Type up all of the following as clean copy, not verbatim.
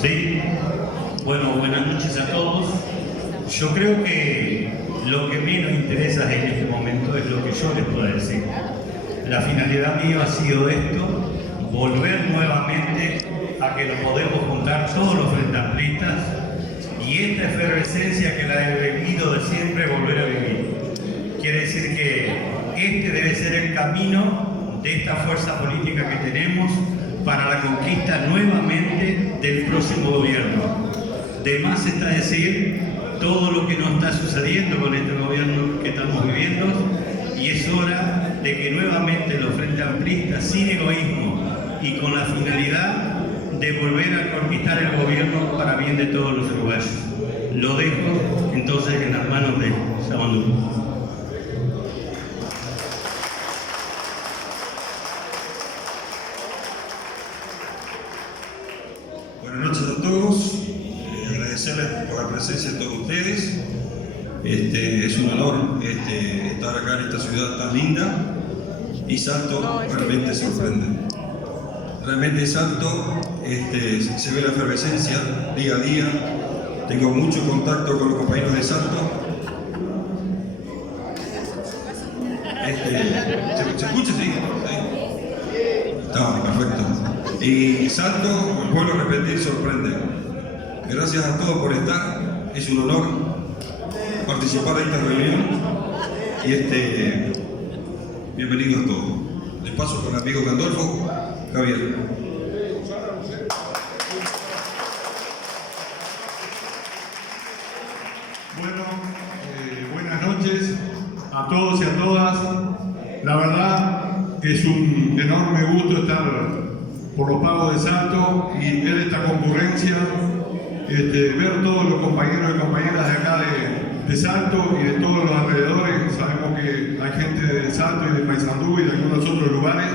Sí, bueno, buenas noches a todos. Yo creo que lo que menos interesa en este momento es lo que yo les pueda decir. La finalidad mía ha sido esto, volver nuevamente a que nos podemos juntar todos los frente amplistas y esta efervescencia que la he vivido de siempre volver a vivir. Quiere decir que este debe ser el camino de esta fuerza política que tenemos para la conquista nuevamente del próximo gobierno. De más está decir todo lo que nos está sucediendo con este gobierno que estamos viviendo y es hora de que nuevamente los frente amplistas, sin egoísmo y con la finalidad de volver a conquistar el gobierno para bien de todos los uruguayos. Lo dejo entonces en las manos de Yamandú. Buenas noches a todos, agradecerles por la presencia de todos ustedes. Es un honor estar acá en esta ciudad tan linda y Salto realmente sorprende. Realmente Salto se ve la efervescencia día a día. Tengo mucho contacto con los compañeros de Salto. ¿Se escucha? Sí. Está perfecto. Y Salto, el pueblo repetir, sorprende. Gracias a todos por estar. Es un honor participar de esta reunión. Y bienvenidos a todos. Les paso con el amigo Gandolfo, Javier. Bueno, buenas noches a todos y a todas. La verdad que es un enorme gusto estar por los pagos de Salto y ver esta concurrencia, ver todos los compañeros y compañeras de acá de Salto y de todos los alrededores. Sabemos que hay gente de Salto y de Paysandú y de algunos otros lugares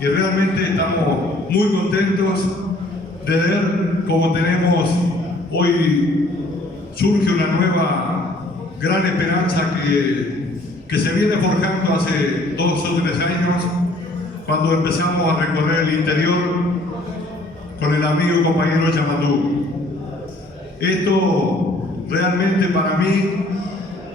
y realmente estamos muy contentos de ver cómo tenemos hoy, surge una nueva gran esperanza que se viene forjando hace 2 o 3 años cuando empezamos a recorrer el interior con el amigo y compañero Yamandú. Esto realmente para mí,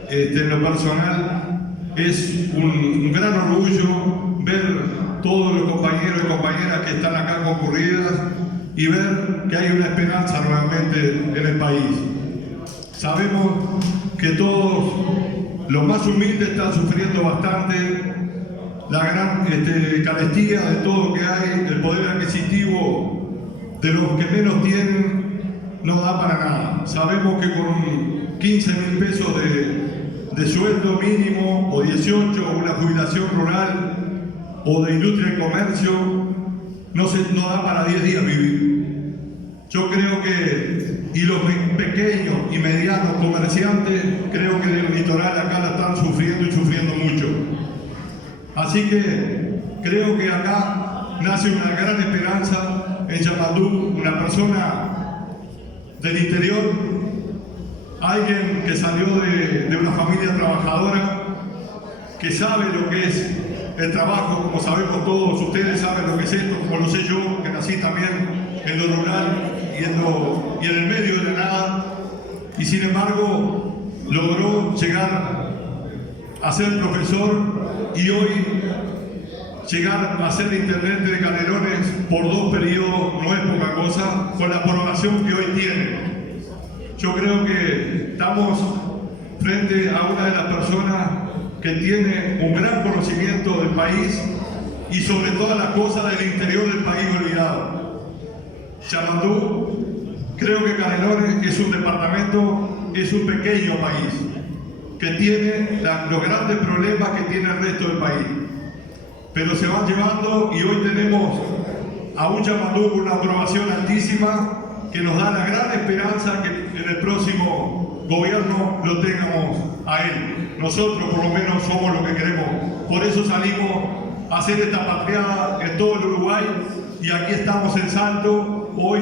en lo personal, es un gran orgullo ver todos los compañeros y compañeras que están acá concurridas y ver que hay una esperanza nuevamente en el país. Sabemos que todos los más humildes están sufriendo bastante, la gran carestía de todo lo que hay, el poder adquisitivo de los que menos tienen no da para nada. Sabemos que con 15.000 pesos de sueldo mínimo o 18 o una jubilación rural o de industria y comercio no da para 10 días vivir. Yo creo que, y los pequeños y medianos comerciantes, creo que del litoral acá la están sufriendo y sufriendo mucho. Así que creo que acá nace una gran esperanza en Yamandú, una persona del interior, alguien que salió de una familia trabajadora, que sabe lo que es el trabajo, como sabemos todos, ustedes saben lo que es esto, como lo sé yo, que nací también en lo rural y en el medio de la nada, y sin embargo logró llegar a ser profesor y hoy llegar a ser intendente de Canelones por 2 periodos no es poca cosa, con la aprobación que hoy tiene. Yo creo que estamos frente a una de las personas que tiene un gran conocimiento del país y sobre todas las cosas del interior del país olvidado. Yamandú, creo que Canelones es un departamento, es un pequeño país que tiene los grandes problemas que tiene el resto del país, pero se van llevando y hoy tenemos a un Yamandú con una aprobación altísima que nos da la gran esperanza que en el próximo gobierno lo tengamos a él. Nosotros por lo menos somos lo que queremos, por eso salimos a hacer esta patriada en todo el Uruguay y aquí estamos en Salto, hoy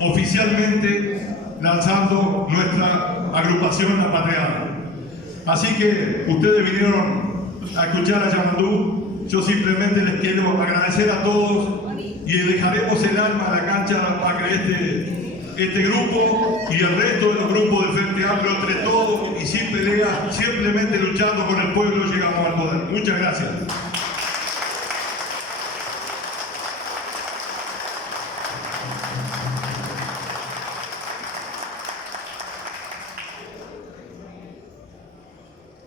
oficialmente lanzando nuestra agrupación La Patriada. Así que ustedes vinieron a escuchar a Yamandú yo simplemente les quiero agradecer a todos y dejaremos el alma a la cancha para que este grupo y el resto de los grupos del Frente Amplio, entre todos y sin pelea, simplemente luchando con el pueblo, llegamos al poder. Muchas gracias.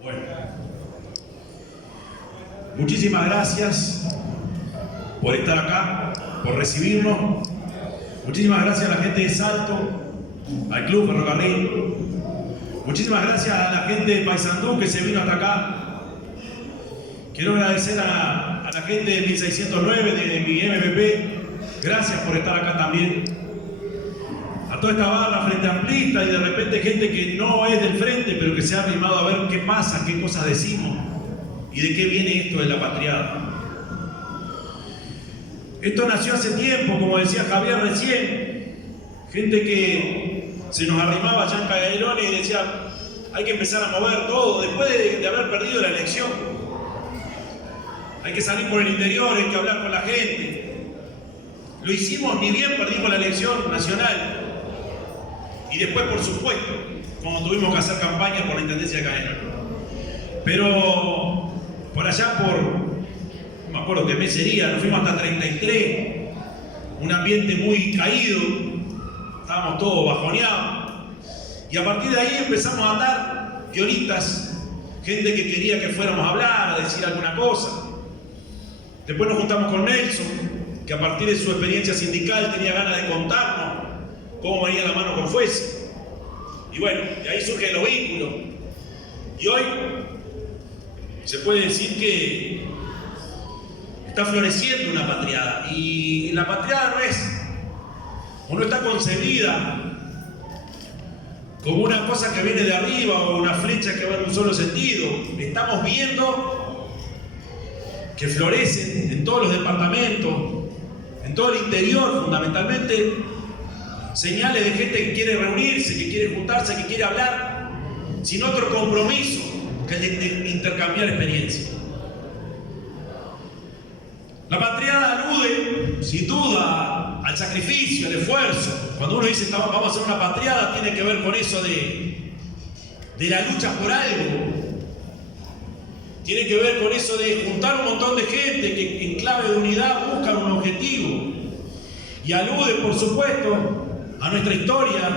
Bueno, muchísimas gracias por estar acá, por recibirnos. Muchísimas gracias a la gente de Salto, al Club Ferrocarril. Muchísimas gracias a la gente de Paysandú que se vino hasta acá. Quiero agradecer a la gente de 1609, de mi MPP. Gracias por estar acá también. A toda esta barra frente amplista y de repente gente que no es del frente, pero que se ha animado a ver qué pasa, qué cosas decimos y de qué viene esto de la patriada. Esto nació hace tiempo, como decía Javier recién, gente que se nos arrimaba allá en Cagallerone y decía, hay que empezar a mover todo, después de haber perdido la elección. Hay que salir por el interior, hay que hablar con la gente. Lo hicimos, ni bien perdimos la elección nacional. Y después, por supuesto, cuando tuvimos que hacer campaña por la Intendencia de Cagallerone. Pero por allá no me acuerdo qué mes sería, nos fuimos hasta 33, un ambiente muy caído, estábamos todos bajoneados. Y a partir de ahí empezamos a dar piolitas, gente que quería que fuéramos a hablar, a decir alguna cosa. Después nos juntamos con Nelson, que a partir de su experiencia sindical tenía ganas de contarnos cómo venía la mano con Fuese. Y bueno, de ahí surgen los vínculos. Y hoy se puede decir que está floreciendo una patriada. Y la patriada no está concebida como una cosa que viene de arriba o una flecha que va en un solo sentido. Estamos viendo que florecen en todos los departamentos, en todo el interior fundamentalmente, señales de gente que quiere reunirse, que quiere juntarse, que quiere hablar, sin otro compromiso que el de intercambiar experiencias. La patriada alude, sin duda, al sacrificio, al esfuerzo. Cuando uno dice vamos a hacer una patriada, tiene que ver con eso de la lucha por algo. Tiene que ver con eso de juntar un montón de gente que en clave de unidad buscan un objetivo. Y alude, por supuesto, a nuestra historia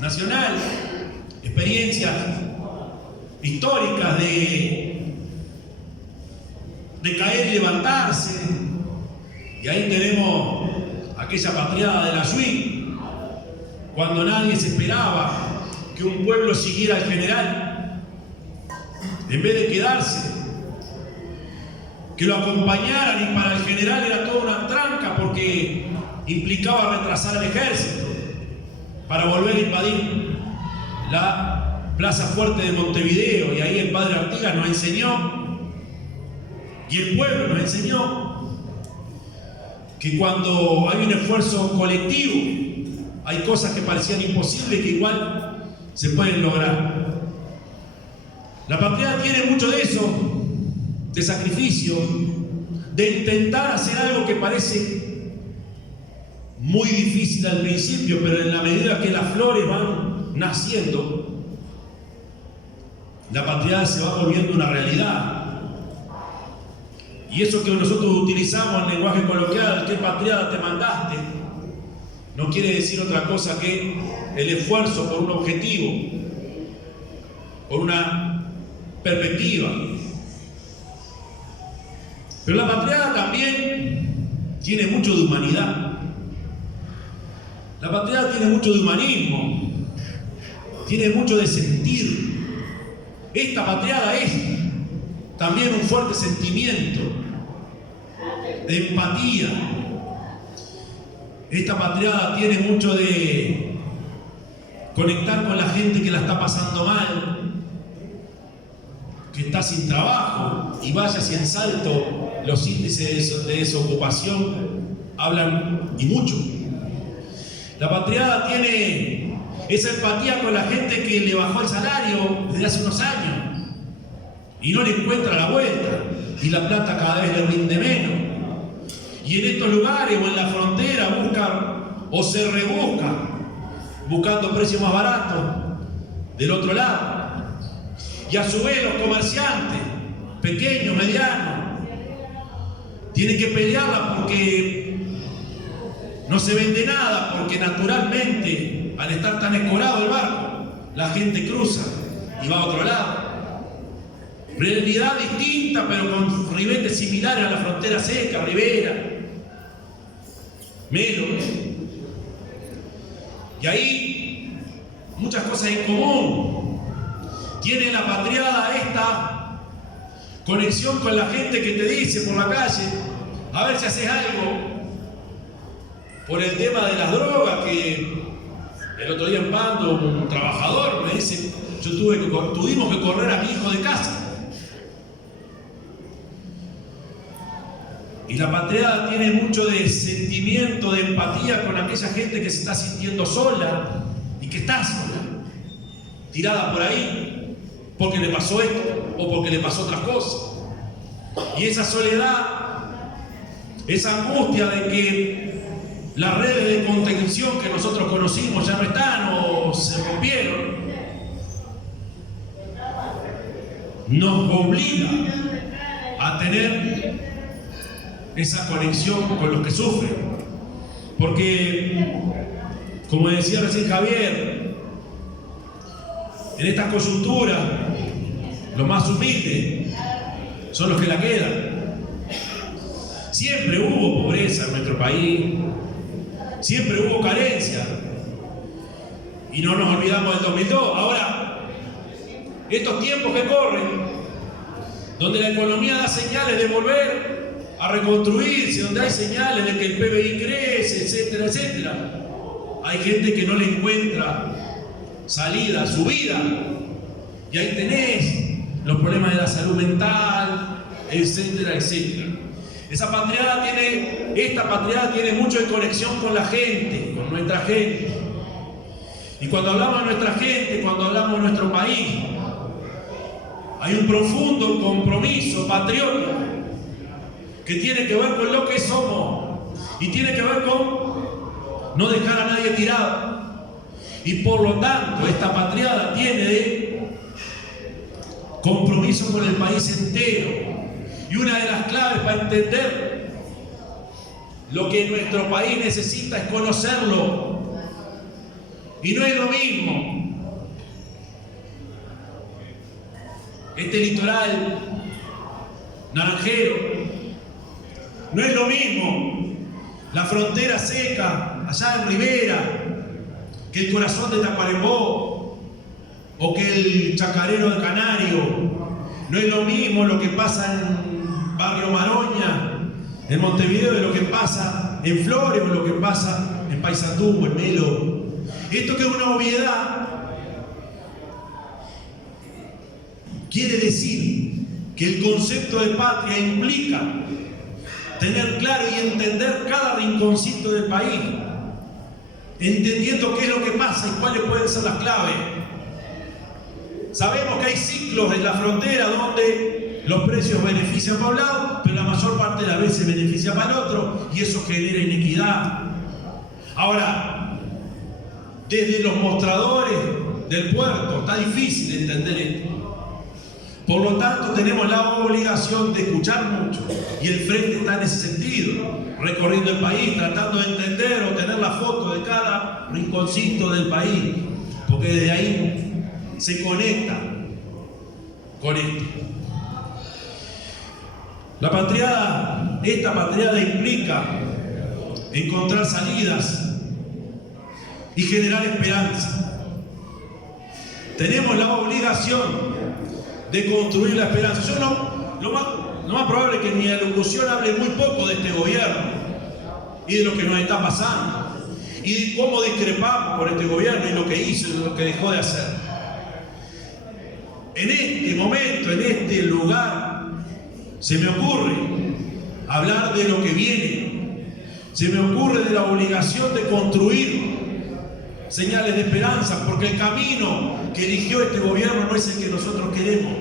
nacional, experiencias históricas de caer y levantarse. Y ahí tenemos aquella patriada de la SUI, cuando nadie se esperaba que un pueblo siguiera al general, en vez de quedarse, que lo acompañaran, y para el general era toda una tranca porque implicaba retrasar al ejército para volver a invadir la Plaza Fuerte de Montevideo. Y ahí el padre Artigas nos enseñó, y el pueblo nos enseñó, que cuando hay un esfuerzo colectivo, hay cosas que parecían imposibles que igual se pueden lograr. La patriada tiene mucho de eso, de sacrificio, de intentar hacer algo que parece muy difícil al principio, pero en la medida que las flores van naciendo, la patriada se va volviendo una realidad. Y eso que nosotros utilizamos en lenguaje coloquial, ¿qué patriada te mandaste?, no quiere decir otra cosa que el esfuerzo por un objetivo, por una perspectiva. Pero la patriada también tiene mucho de humanidad. La patriada tiene mucho de humanismo, tiene mucho de sentir. Esta patriada es también un fuerte sentimiento de empatía. Esta patriada tiene mucho de conectar con la gente que la está pasando mal, que está sin trabajo. Y vaya si en Salto los índices de desocupación hablan y mucho. La patriada tiene esa empatía con la gente que le bajó el salario desde hace unos años y no le encuentra la vuelta. y la plata cada vez le rinde menos. Y en estos lugares o en la frontera buscan o se rebuscan buscando precios más baratos del otro lado. Y a su vez los comerciantes, pequeños, medianos, tienen que pelearla porque no se vende nada, porque naturalmente, al estar tan escorado el barco, la gente cruza y va a otro lado. Realidad distinta, pero con ribetes similares a la frontera seca, Rivera, Melo. Y ahí muchas cosas en común. Tiene la patriada esta conexión con la gente que te dice por la calle, a ver si haces algo por el tema de las drogas, que el otro día en Pando un trabajador me dice, tuvimos que correr a mi hijo de casa. Y la patriada tiene mucho de sentimiento, de empatía con aquella gente que se está sintiendo sola y que está sola, tirada por ahí, porque le pasó esto o porque le pasó otras cosas. Y esa soledad, esa angustia de que las redes de contención que nosotros conocimos ya no están o se rompieron, nos obliga a tener esa conexión con los que sufren. Porque, como decía recién Javier, en esta coyuntura, los más humildes son los que la quedan. Siempre hubo pobreza en nuestro país, siempre hubo carencia, y no nos olvidamos del 2002. Ahora, estos tiempos que corren, donde la economía da señales de volver a reconstruirse, donde hay señales de que el PBI crece, etcétera, etcétera, hay gente que no le encuentra salida a su vida. Y ahí tenés los problemas de la salud mental, etcétera, etcétera. Esta patriada tiene mucho de conexión con la gente, con nuestra gente. Y cuando hablamos de nuestra gente, cuando hablamos de nuestro país, hay un profundo compromiso patriótico que tiene que ver con lo que somos y tiene que ver con no dejar a nadie tirado. Y por lo tanto, esta patriada tiene de compromiso con el país entero. Y una de las claves para entender lo que nuestro país necesita es conocerlo. Y no es lo mismo este litoral naranjero, no es lo mismo la frontera seca allá en Rivera que el corazón de Tacuarembó o que el chacarero de Canario. No es lo mismo lo que pasa en Barrio Maroña, en Montevideo, de lo que pasa en Flores o lo que pasa en Paysandú o en Melo. Esto que es una obviedad quiere decir que el concepto de patria implica tener claro y entender cada rinconcito del país, entendiendo qué es lo que pasa y cuáles pueden ser las claves. Sabemos que hay ciclos en la frontera donde los precios benefician para un lado, pero la mayor parte de las veces beneficia para el otro, y eso genera inequidad. Ahora, desde los mostradores del puerto está difícil entender esto. Por lo tanto, tenemos la obligación de escuchar mucho, y el frente está en ese sentido, recorriendo el país, tratando de entender o tener la foto de cada rinconcito del país, porque desde ahí se conecta con esto. Esta patriada implica encontrar salidas y generar esperanza. Tenemos la obligación de construir la esperanza. Lo más probable es que en mi alocución hable muy poco de este gobierno y de lo que nos está pasando y de cómo discrepamos por este gobierno y lo que hizo y lo que dejó de hacer. En este momento, en este lugar, se me ocurre hablar de lo que viene. Se me ocurre de la obligación de construir señales de esperanza, porque el camino que eligió este gobierno no es el que nosotros queremos.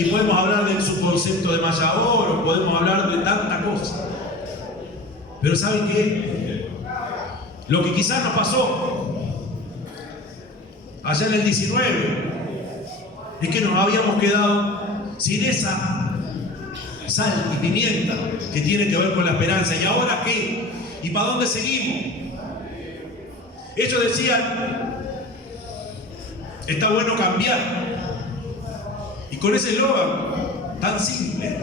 y podemos hablar del subconcepto de Mayagor, o podemos hablar de tanta cosa. Pero ¿saben qué? Lo que quizás nos pasó allá en el 19 es que nos habíamos quedado sin esa sal y pimienta que tiene que ver con la esperanza. ¿Y ahora qué? ¿Y para dónde seguimos? Ellos decían, está bueno cambiar. Y con ese eslogan tan simple,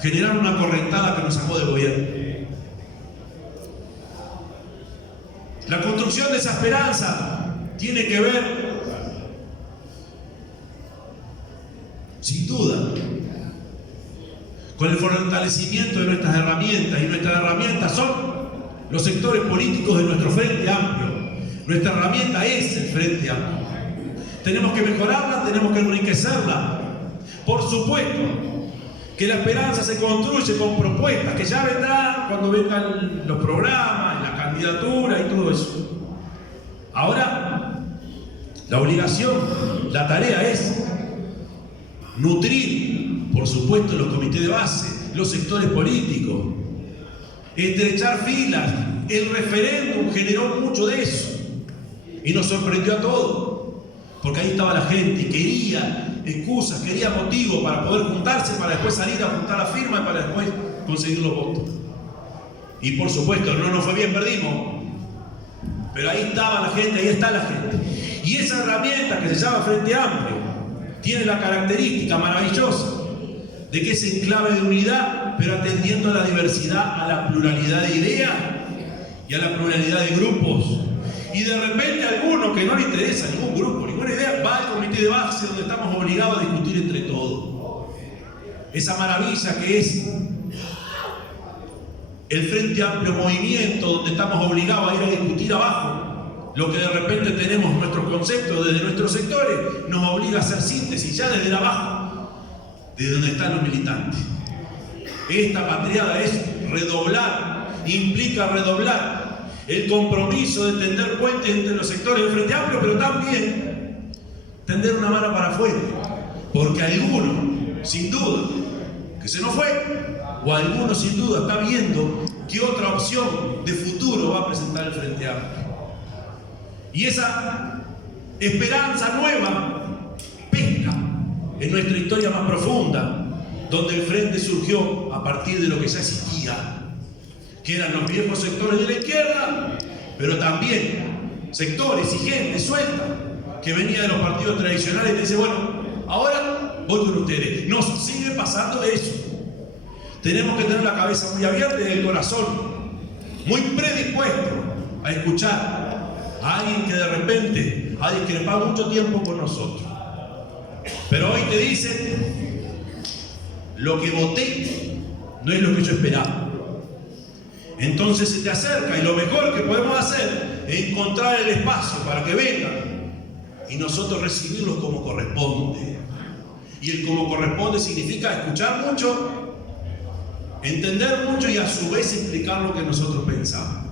generaron una correntada que nos sacó del gobierno. La construcción de esa esperanza tiene que ver, sin duda, con el fortalecimiento de nuestras herramientas. Y nuestras herramientas son los sectores políticos de nuestro Frente Amplio. Nuestra herramienta es el Frente Amplio. Tenemos que mejorarla, tenemos que enriquecerla. Por supuesto que la esperanza se construye con propuestas que ya vendrán cuando vengan los programas, la candidatura y todo eso. Ahora, la obligación, la tarea es nutrir, por supuesto, los comités de base, los sectores políticos, estrechar filas. El referéndum generó mucho de eso y nos sorprendió a todos, porque ahí estaba la gente y quería excusas, quería motivos para poder juntarse, para después salir a juntar la firma y para después conseguir los votos. Y por supuesto, no nos fue bien, perdimos, pero ahí estaba la gente, ahí está la gente. Y esa herramienta que se llama Frente Amplio tiene la característica maravillosa de que es enclave de unidad, pero atendiendo a la diversidad, a la pluralidad de ideas y a la pluralidad de grupos. Y de repente a alguno que no le interesa ningún grupo, ninguna idea, va al comité de base donde estamos obligados a discutir entre todos. Esa maravilla que es el Frente Amplio Movimiento, donde estamos obligados a ir a discutir abajo lo que de repente tenemos nuestros conceptos desde nuestros sectores, nos obliga a hacer síntesis ya desde abajo, desde donde están los militantes. Esta patriada es redoblar, implica redoblar el compromiso de tender puentes entre los sectores del Frente Amplio, pero también tender una mano para afuera, porque alguno, sin duda, que se nos fue, o alguno sin duda está viendo qué otra opción de futuro va a presentar el Frente Amplio. Y esa esperanza nueva pesca en nuestra historia más profunda, donde el Frente surgió a partir de lo que ya existía, que eran los viejos sectores de la izquierda, pero también sectores y gente suelta que venía de los partidos tradicionales y dice, bueno, ahora voy con ustedes. Nos sigue pasando eso. Tenemos que tener la cabeza muy abierta y el corazón muy predispuesto a escuchar a alguien que de repente ha discrepado mucho tiempo con nosotros. Pero hoy te dicen, lo que voté no es lo que yo esperaba. Entonces se te acerca y lo mejor que podemos hacer es encontrar el espacio para que vengan y nosotros recibirlos como corresponde. Y el como corresponde significa escuchar mucho, entender mucho y a su vez explicar lo que nosotros pensamos.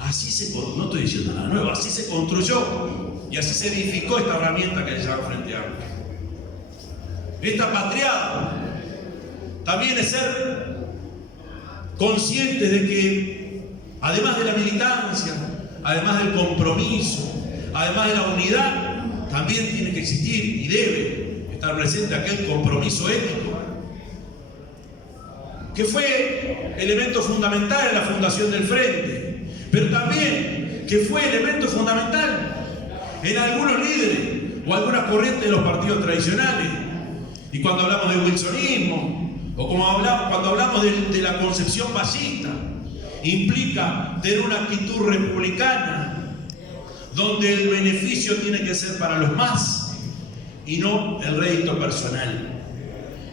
Así se, no estoy diciendo nada nuevo, así se construyó y así se edificó esta herramienta que se llama Frente Amplio. Esta patriada también es ser conscientes de que, además de la militancia, además del compromiso, además de la unidad, también tiene que existir y debe estar presente aquel compromiso ético, que fue elemento fundamental en la fundación del Frente, pero también que fue elemento fundamental en algunos líderes o algunas corrientes de los partidos tradicionales. Y cuando hablamos de wilsonismo, o cuando hablamos de la concepción fascista, implica tener una actitud republicana, donde el beneficio tiene que ser para los más y no el rédito personal.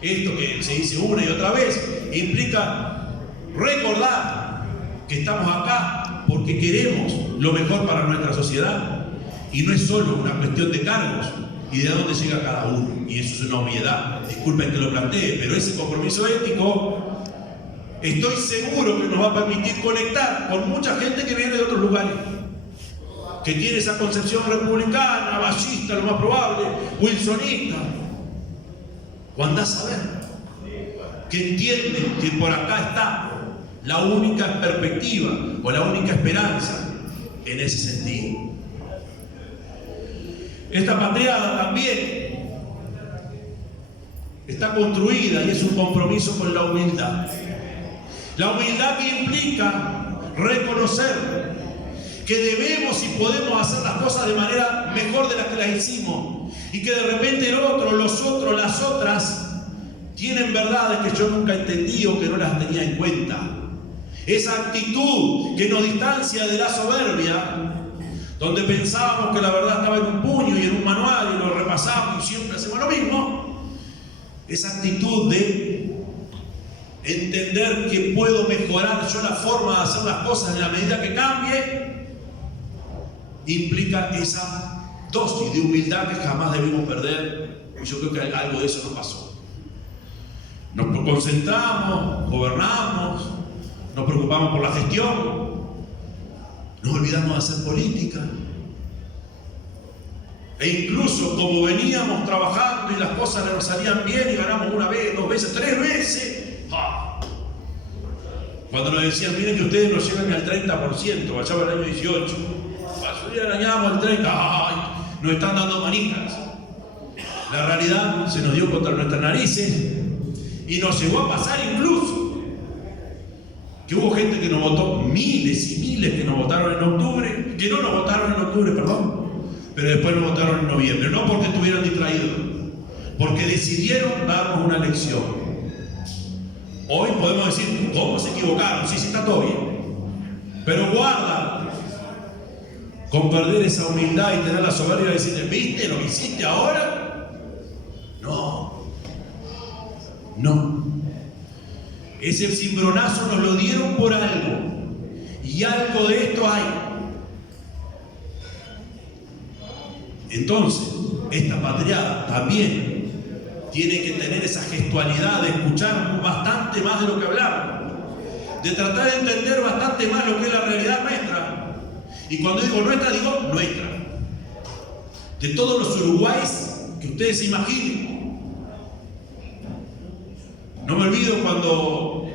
Esto que se dice una y otra vez implica recordar que estamos acá porque queremos lo mejor para nuestra sociedad y no es solo una cuestión de cargos y de dónde llega cada uno. Y eso es una obviedad, disculpen que lo plantee, pero ese compromiso ético estoy seguro que nos va a permitir conectar con mucha gente que viene de otros lugares, que tiene esa concepción republicana, fascista, lo más probable, wilsonista, O andás a ver, que entienden que por acá está la única perspectiva o la única esperanza en ese sentido. Esta patriada también está construida y es un compromiso con la humildad. La humildad que implica reconocer que debemos y podemos hacer las cosas de manera mejor de las que las hicimos y que de repente el otro, los otros, las otras tienen verdades que yo nunca entendí o que no las tenía en cuenta. Esa actitud que nos distancia de la soberbia, donde pensábamos que la verdad estaba en un puño y en un manual y lo repasamos y siempre hacemos lo mismo. Esa actitud de entender que puedo mejorar yo la forma de hacer las cosas en la medida que cambie, implica esa dosis de humildad que jamás debemos perder, y yo creo que algo de eso nos pasó. Nos concentramos, gobernamos, nos preocupamos por la gestión, nos olvidamos de hacer política. E incluso como veníamos trabajando y las cosas nos salían bien y ganamos una vez, 2 veces, 3 veces, cuando nos decían, miren que ustedes no llegan ni al 30%, allá para el año 18, ya arañamos el 30%, ¡ay! Nos están dando manitas. La realidad se nos dio contra nuestras narices y nos llegó a pasar incluso que hubo gente que nos votó, miles y miles que nos votaron en octubre, que no nos votaron en octubre, perdón, pero después nos votaron en noviembre, no porque estuvieran distraídos, porque decidieron darnos una lección. Hoy podemos decir, ¿cómo se equivocaron? Sí, está todo bien. Pero guarda con perder esa humildad y tener la soberbia de decirle, ¿viste lo que hiciste ahora? No. Ese cimbronazo nos lo dieron por algo. Y algo de esto hay. Entonces, esta patriada también tiene que tener esa gestualidad de escuchar bastante más de lo que hablamos, de tratar de entender bastante más lo que es la realidad nuestra. Y cuando digo nuestra, digo nuestra. De todos los Uruguayes que ustedes se imaginen. No me olvido cuando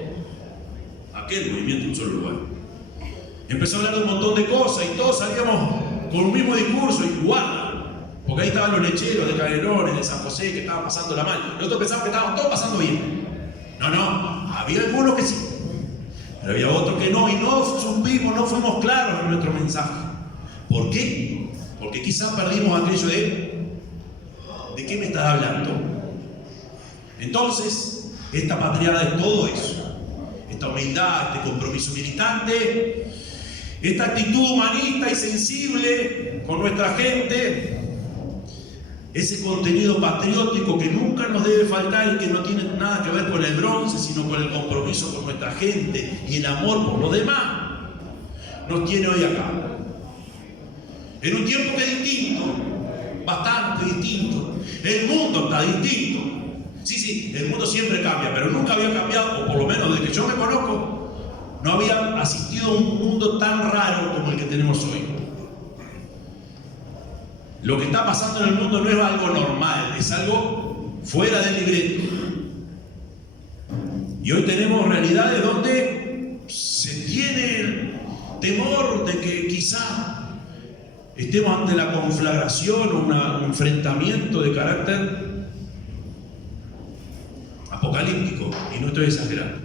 aquel movimiento Un Solo Uruguay empezó a hablar de un montón de cosas y todos salíamos con un mismo discurso igual. Porque ahí estaban los lecheros de Canelones, de San José, que estaban pasando la mal. Nosotros pensábamos que estaban todos pasando bien. No, había algunos que sí. Pero había otros que no, y no supimos, no fuimos claros en nuestro mensaje. ¿Por qué? Porque quizás perdimos aquello ¿de qué me estás hablando? Entonces, esta patriada es todo eso. Esta humildad, este compromiso militante, esta actitud humanista y sensible con nuestra gente, ese contenido patriótico que nunca nos debe faltar y que no tiene nada que ver con el bronce, sino con el compromiso con nuestra gente y el amor por los demás, nos tiene hoy acá. En un tiempo que es distinto, bastante distinto. El mundo está distinto. Sí, el mundo siempre cambia, pero nunca había cambiado, o por lo menos desde que yo me conozco, no había asistido a un mundo tan raro como el que tenemos hoy. Lo que está pasando en el mundo no es algo normal, es algo fuera del libreto. Y hoy tenemos realidades donde se tiene el temor de que quizá estemos ante la conflagración o un enfrentamiento de carácter apocalíptico, y no estoy exagerando.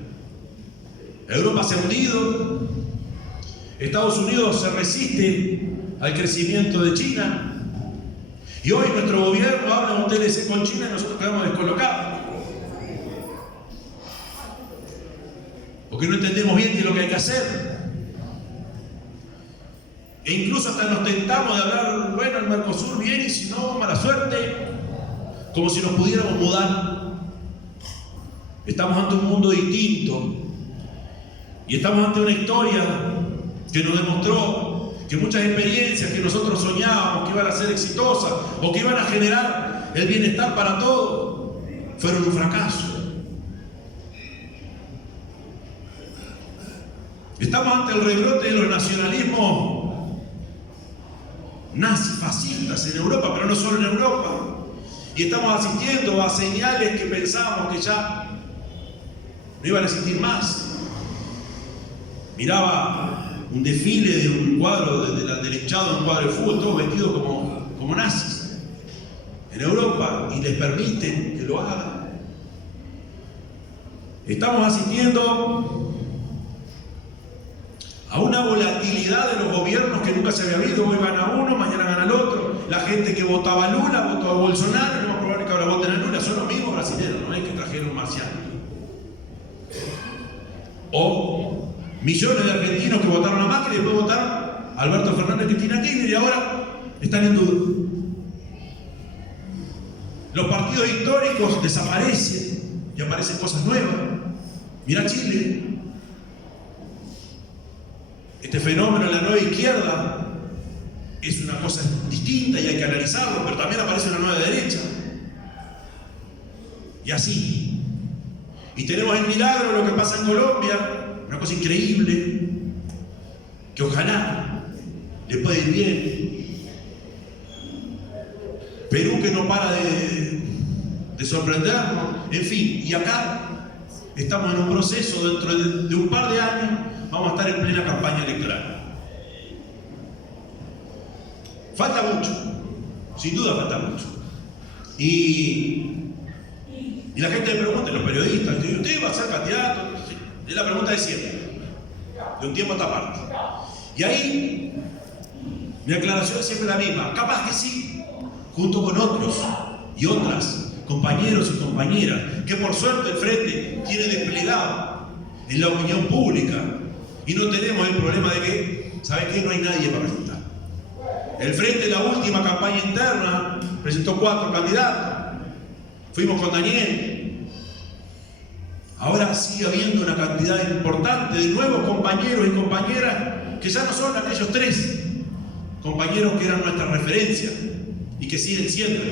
Europa se ha hundido, Estados Unidos se resiste al crecimiento de China, y hoy nuestro gobierno habla de un TLC con China y nosotros quedamos descolocados. Porque no entendemos bien qué es lo que hay que hacer. E incluso hasta nos tentamos de hablar, bueno, el Mercosur bien y si no, mala suerte, como si nos pudiéramos mudar. Estamos ante un mundo distinto y estamos ante una historia que nos demostró que muchas experiencias que nosotros soñábamos que iban a ser exitosas o que iban a generar el bienestar para todos fueron un fracaso. Estamos ante el rebrote de los nacionalismos nazifascistas en Europa, pero no solo en Europa. Y estamos asistiendo a señales que pensábamos que ya no iban a existir más. Miraba un desfile de un cuadro, del hinchado de un cuadro de fútbol, todos vestidos como nazis en Europa, y les permiten que lo hagan. Estamos asistiendo a una volatilidad de los gobiernos que nunca se había habido. Hoy gana uno, mañana gana el otro. La gente que votaba a Lula votó a Bolsonaro, no es probable que ahora voten a Lula. Son los mismos brasileños, no es que trajeron marcianos. O millones de argentinos que votaron a Macri y después votaron a Alberto Fernández, Cristina Kirchner, y ahora están en duda. Los partidos históricos desaparecen y aparecen cosas nuevas. Mira Chile. Este fenómeno de la nueva izquierda es una cosa distinta y hay que analizarlo, pero también aparece una nueva derecha. Y así. Y tenemos el milagro de lo que pasa en Colombia, una cosa increíble, que ojalá le pueda ir bien. Perú, que no para de sorprendernos, en fin, y acá estamos en un proceso. Dentro de un par de años vamos a estar en plena campaña electoral. Falta mucho, sin duda falta mucho. Y la gente me pregunta, los periodistas, ¿usted va a ser candidato? Es la pregunta de siempre, de un tiempo a esta parte. Y ahí mi aclaración es siempre la misma. Capaz que sí, junto con otros y otras, compañeros y compañeras, que por suerte el Frente tiene desplegado en la opinión pública, y no tenemos el problema de que, ¿sabe qué? No hay nadie para presentar. El Frente en la última campaña interna presentó 4 candidatos. Fuimos con Daniel. Ahora sigue habiendo una cantidad importante de nuevos compañeros y compañeras que ya no son aquellos 3 compañeros que eran nuestra referencia y que siguen siendo,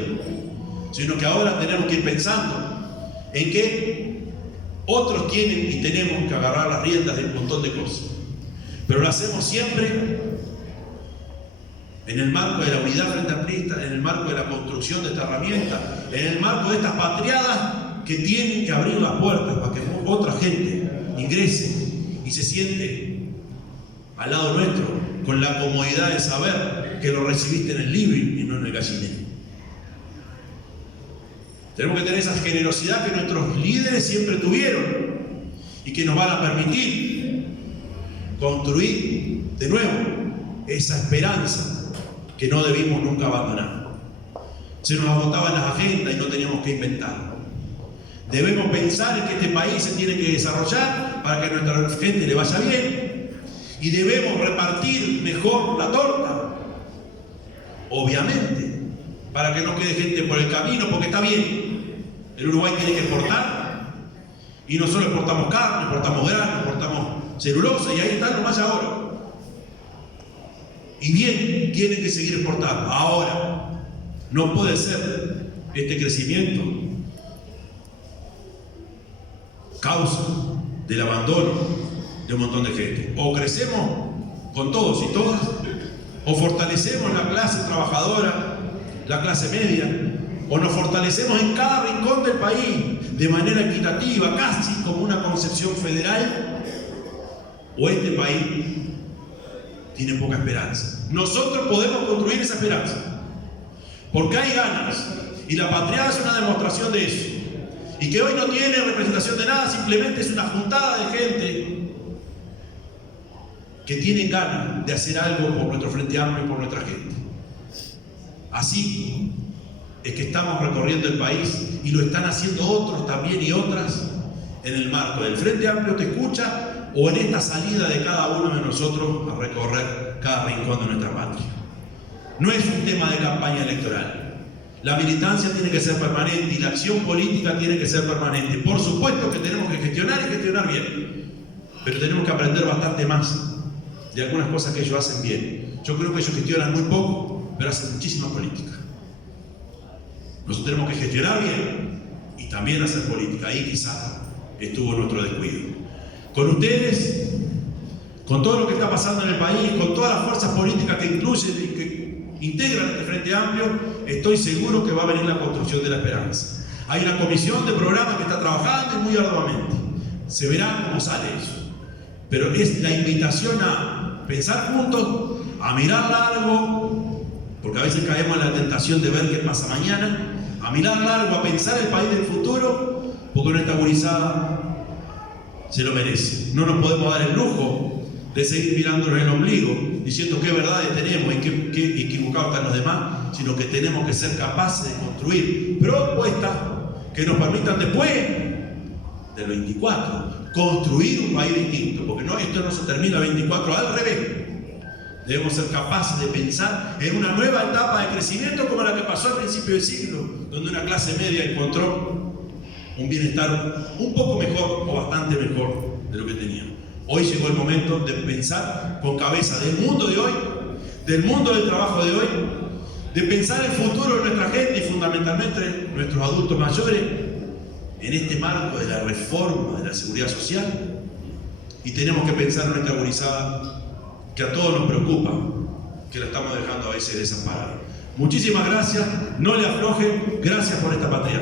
sino que ahora tenemos que ir pensando en que otros tienen y tenemos que agarrar las riendas de un montón de cosas. Pero lo hacemos siempre en el marco de la unidad frente amplista, en el marco de la construcción de esta herramienta, en el marco de estas patriadas que tienen que abrir las puertas para que otra gente ingrese y se siente al lado nuestro con la comodidad de saber que lo recibiste en el living y no en el gallinero. Tenemos que tener esa generosidad que nuestros líderes siempre tuvieron y que nos van a permitir construir de nuevo esa esperanza que no debimos nunca abandonar. Se nos agotaban las agendas y no teníamos que inventar. Debemos pensar en que este país se tiene que desarrollar para que a nuestra gente le vaya bien, y debemos repartir mejor la torta, obviamente, para que no quede gente por el camino, porque está bien, el Uruguay tiene que exportar, y no solo exportamos carne, exportamos grano, exportamos celulosa, y ahí está nomás ahora. Y bien, tienen que seguir exportando. Ahora, no puede ser este crecimiento causa del abandono de un montón de gente. O crecemos con todos y todas, o fortalecemos la clase trabajadora, la clase media, o nos fortalecemos en cada rincón del país de manera equitativa, casi como una concepción federal, o este país tiene poca esperanza. Nosotros podemos construir esa esperanza, porque hay ganas, y la patriada es una demostración de eso. Y que hoy no tiene representación de nada, simplemente es una juntada de gente que tienen ganas de hacer algo por nuestro Frente Amplio y por nuestra gente. Así es que estamos recorriendo el país, y lo están haciendo otros también y otras en el marco del Frente Amplio Te Escucha, o en esta salida de cada uno de nosotros a recorrer cada rincón de nuestra patria. No es un tema de campaña electoral. La militancia tiene que ser permanente y la acción política tiene que ser permanente. Por supuesto que tenemos que gestionar y gestionar bien, pero tenemos que aprender bastante más de algunas cosas que ellos hacen bien. Yo creo que ellos gestionan muy poco, pero hacen muchísima política. Nosotros tenemos que gestionar bien y también hacer política. Ahí quizás estuvo nuestro descuido. Con ustedes, con todo lo que está pasando en el país, con todas las fuerzas políticas que incluyen y que integran este Frente Amplio, estoy seguro que va a venir la construcción de la esperanza. Hay una comisión de programa que está trabajando y muy arduamente. Se verá cómo sale eso. Pero es la invitación a pensar juntos, a mirar largo, porque a veces caemos en la tentación de ver qué pasa mañana, a mirar largo, a pensar el país del futuro, porque nuestra gurizada se lo merece. No nos podemos dar el lujo de seguir mirándonos en el ombligo, diciendo qué verdades tenemos y qué equivocados están los demás, sino que tenemos que ser capaces de construir propuestas que nos permitan después del 24 construir un país distinto, porque esto no se termina el 24, al revés. Debemos ser capaces de pensar en una nueva etapa de crecimiento como la que pasó al principio del siglo, donde una clase media encontró un bienestar un poco mejor o bastante mejor de lo que tenía. Hoy llegó el momento de pensar con cabeza del mundo de hoy, del mundo del trabajo de hoy, de pensar el futuro de nuestra gente y fundamentalmente nuestros adultos mayores en este marco de la reforma de la seguridad social. Y tenemos que pensar en nuestra gurizada, que a todos nos preocupa, que la estamos dejando a veces desamparada. Muchísimas gracias, no le aflojen, gracias por esta patria.